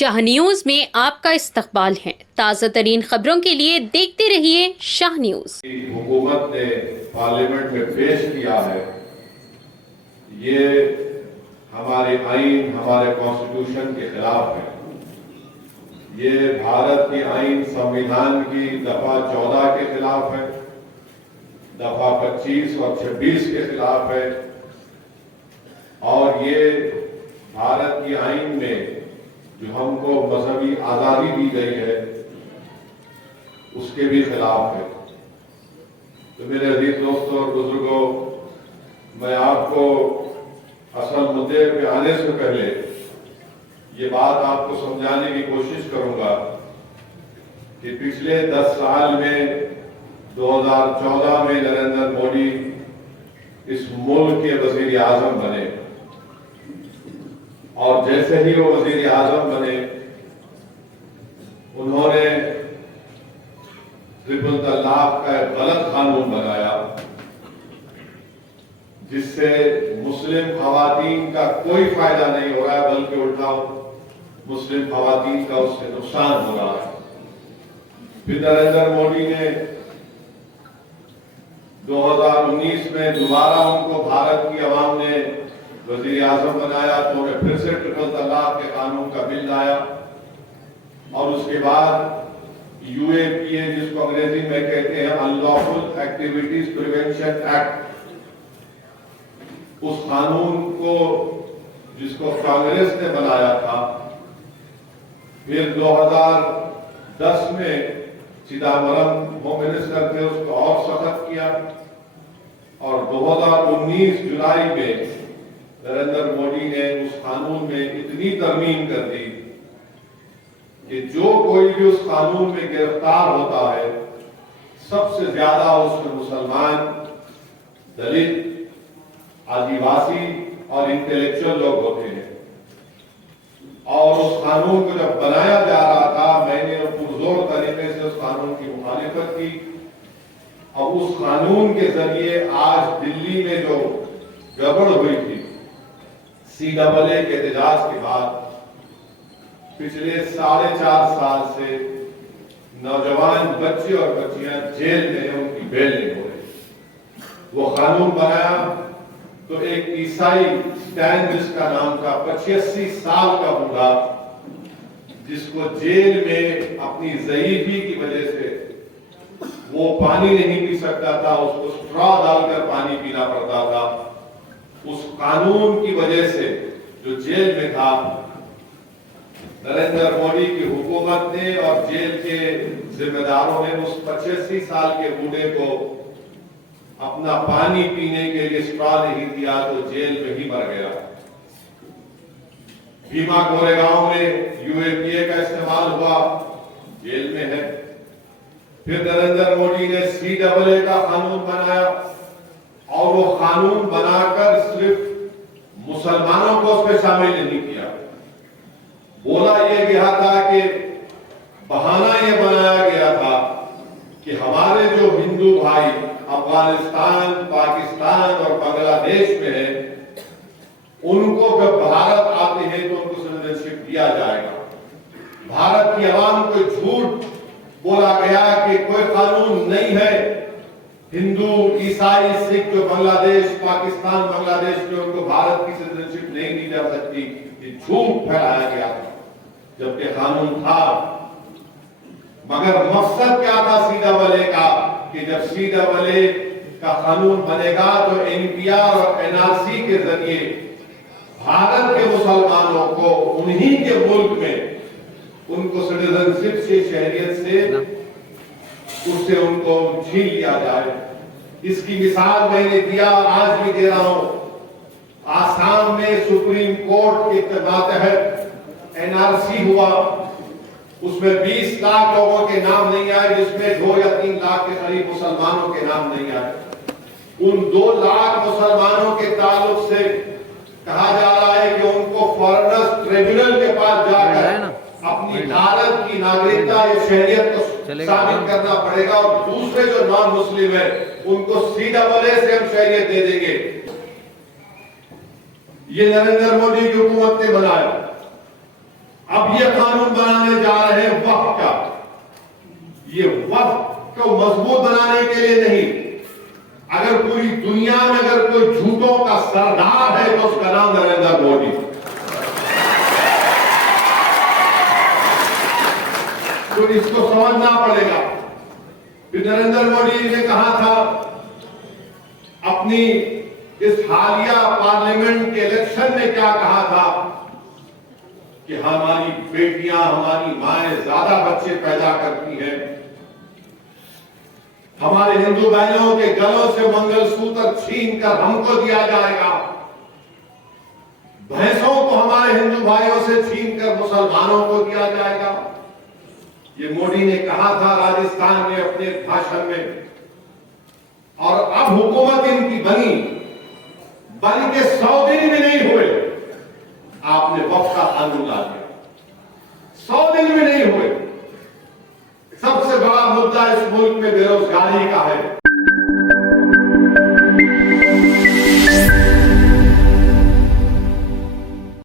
Shah news में आपका इस्तकबाल है। ताज़ा तरीन खबरों के लिए देखते रहिए शाह न्यूज। हुकूमत ने पार्लियामेंट में पेश किया है, ये हमारे आइन, हमारे कॉन्स्टिट्यूशन के खिलाफ है। ये भारत की आइन संविधान की दफा 14 के खिलाफ है, दफा 25 और 26 के खिलाफ है, और ये भारत की आइन में जो हमको मजहबी आजादी दी गई है उसके भी खिलाफ है। तो मेरे अजीज दोस्तों और बुजुर्गों, मैं आपको असल मुद्दे पे आने से पहले ये बात आपको समझाने की कोशिश करूंगा कि पिछले 10 साल में 2014 में नरेंद्र मोदी इस मुल्क के वजीर आजम बने, और जैसे ही वो वजीर आजम बने उन्होंने ट्रिपल तलाक का एक गलत कानून बनाया जिससे मुस्लिम खवातीन का कोई फायदा नहीं हो रहा है, बल्कि उल्टा मुस्लिम खवातीन का उससे नुकसान हो रहा है। फिर नरेंद्र मोदी ने 2019 में दोबारा उनको भारत की आवाम ने वजीर आजम बनाया, तो उन्हें फिर से ट्रिपल तलाक के कानून का बिल लाया, और उसके बाद यूएपीए, जिसको अंग्रेजी में कहते हैं अनलॉफुल एक्टिविटीज प्रिवेंशन एक्ट, उस कानून को जिसको कांग्रेस ने बनाया था, फिर 2010 में चिदम्बरम होम मिनिस्टर थे, उसको और सख्त किया, और 2019 जुलाई में नरेंद्र मोदी ने उस कानून में इतनी तरमीम कर दी कि जो कोई भी उस कानून में गिरफ्तार होता है, सबसे ज्यादा उसमें मुसलमान, दलित, आदिवासी और इंटेलेक्चुअल लोग होते हैं। और उस कानून को जब बनाया जा रहा था, मैंने पुरजोर तरीके से उस कानून की मुखालिफत की। अब उस कानून के जरिए आज दिल्ली में जो गड़बड़ हुई थी CAA के एहतजाज के बाद, पिछले 4.5 साल से नौजवान बच्चे और बच्चियां जेल में हैं, उनकी बेल नहीं हो रही। वो कानून बनाया तो एक ईसाई स्टैन, जिसका नाम था, 85 साल का बूढ़ा, जिसको जेल में अपनी ज़ईफी की वजह से वो पानी नहीं पी सकता था, उसको स्ट्रॉ डालकर पानी पीना पड़ता था। उस कानून की वजह से जो जेल में था, नरेंद्र मोदी की हुकूमत ने और जेल के जिम्मेदारों ने उस 85 साल के बूढ़े को अपना पानी पीने के लिए स्ट्रॉ नहीं दिया, तो जेल में ही मर गया। भीमा कोरेगांव में यूएपीए का इस्तेमाल हुआ, जेल में है। फिर नरेंद्र मोदी ने CAA का कानून बनाया, और वो कानून बनाकर सिर्फ मुसलमानों को उसमें शामिल नहीं किया। बोला यह गया था कि बहाना यह बनाया गया था कि हमारे जो हिंदू भाई अफगानिस्तान, पाकिस्तान और बांग्लादेश में हैं, उनको जब भारत आते हैं तो उनको सिटीजनशिप दिया जाएगा। भारत की आवाम को झूठ बोला गया कि कोई कानून नहीं है, हिंदू, ईसाई, सिख जो बांग्लादेश, पाकिस्तान, बांग्लादेश में, उनको भारत की सिटीजनशिप नहीं दी जा सकती। ये झूठ फैलाया गया था, जबकि कानून था। मगर मकसद क्या था CAA का, कि जब CAA का कानून बनेगा तो NPR और NRC के जरिए भारत के मुसलमानों को उन्हीं के मुल्क में उनको सिटीजनशिप से, शहरियत से, उससे उनको छीन लिया जाए। इसकी मिसाल मैंने दिया, आज भी दे रहा हूं। आसाम में सुप्रीम कोर्ट के मातहत NRC हुआ, उसमें 20 लाख लोगों के नाम नहीं आए, जिसमें 2 या 3 लाख के करीब मुसलमानों के नाम नहीं आए। उन 2 लाख मुसलमानों के ताल्लुक से कहा जा रहा है कि उनको फॉरेनर्स ट्रिब्यूनल के पास जाकर अपनी भारत की नागरिकता या शहरियत को शामिल करना पड़ेगा, और दूसरे जो नॉन मुस्लिम है उनको CAA से हम शहरियत दे देंगे। ये नरेंद्र मोदी की हुकूमत ने बनाया। अब ये कानून बनाने जा रहे हैं वक्फ का। ये वक्फ को मजबूत बनाने के लिए नहीं, अगर पूरी दुनिया में अगर कोई झूठों का सरदार है तो उसका नाम नरेंद्र मोदी। तो इसको समझना पड़ेगा। फिर नरेंद्र मोदी ने कहा था अपनी इस हालिया पार्लियामेंट के इलेक्शन में, क्या कहा था कि हमारी बेटियां, हमारी माएं ज्यादा बच्चे पैदा करती हैं, हमारे हिंदू बहनों के गलों से मंगलसूत्र छीन कर हमको दिया जाएगा, भैंसों को हमारे हिंदू भाइयों से छीन कर मुसलमानों को दिया जाएगा। ये मोदी ने कहा था राजस्थान में अपने भाषण में। और अब हुकूमत इनकी बन के 100 दिन भी नहीं हुए, आपने वक्फ का कानून ला दिया। 100 दिन भी नहीं हुए। सबसे बड़ा मुद्दा इस मुल्क में बेरोजगारी का है।